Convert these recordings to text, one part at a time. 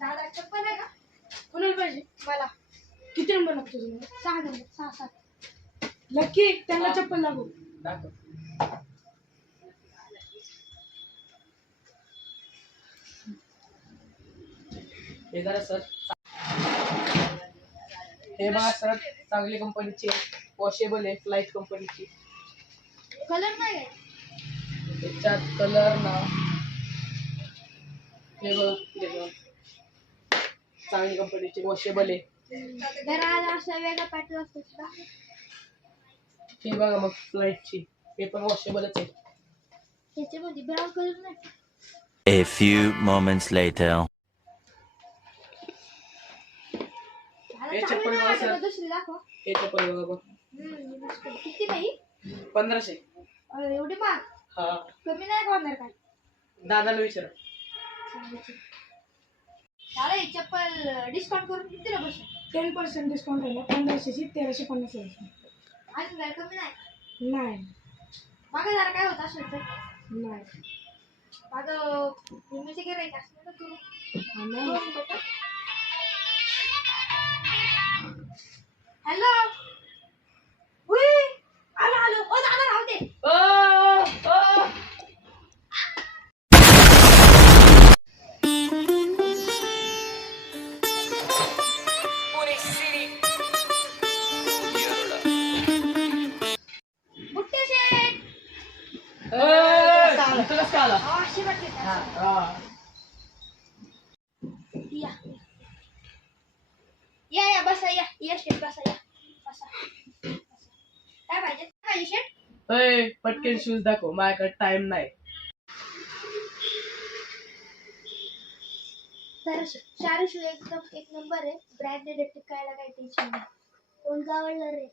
दादा चप्पल आहे का? कोणाला पाहिजे? मला. किती नंबर लागतो तुम्हाला? 6 नंबर 6 7. लकी त्यांना चप्पल लागू. हे जरा सर, हे बघा सर, चांगली कंपनीची वॉशेबल आहे, फ्लाईट कंपनीची. कलर नाही आहे. त्याच्यात कलर ना हे बघ, चांगली कंपनीची वॉशेबल आहे. जरा असं वेगळा पॅटर्न असतो का? ही बघा मग फ्लाईटची, हे पण वॉशेबलच आहे. त्याच्यामध्ये ब्राऊन कलर नाही. A few moments later. हे चप्पल बघा सर, दुसरी दाखव. हे चप्पल बघा. किती नाही? 1500. एवढी महाग? हा, कमी नाही का होणार काय? दादाला विचारा. दादा ही चप्पल डिस्काउंट करून कितीला बसेल? 10% डिस्काउंट आहे. 1500ची 1350. अजून काय कमी नाही? नाही मागं जरा काय होत असेल तर नाही मागं भूमीचे गिऱ्हाईक असलं तर तू हॅलो आलो आलो. ओ दादा राहू दे. बुट्टे शेठ अशी वाटली या या बसा या शेठ बसा या बसा. काय पाहिजे शेठ? पटकन शूज दाखव, माझ्याकडे टाइम नाही. तर चार शू एकदम एक नंबर आहे. ब्रँडेड आहे, टिकायला काही टेन्शन नाही. कोणतं आवडलं रे?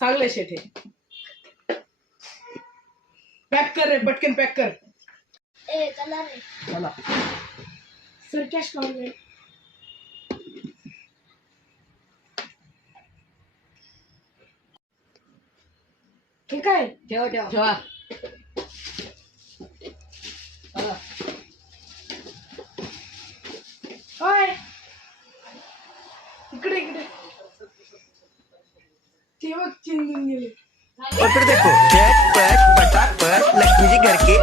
चांगले शेट हे. पॅक कर रे, पटकन पॅक कर. ए चला रे. चला सर, कॅश काउंट. ठीक आहे, ठेवा चला होय इकडे ते बघ चिंदून गेले. और फिर देखो, चट पट पटाक पट लक्ष्मी जी घर के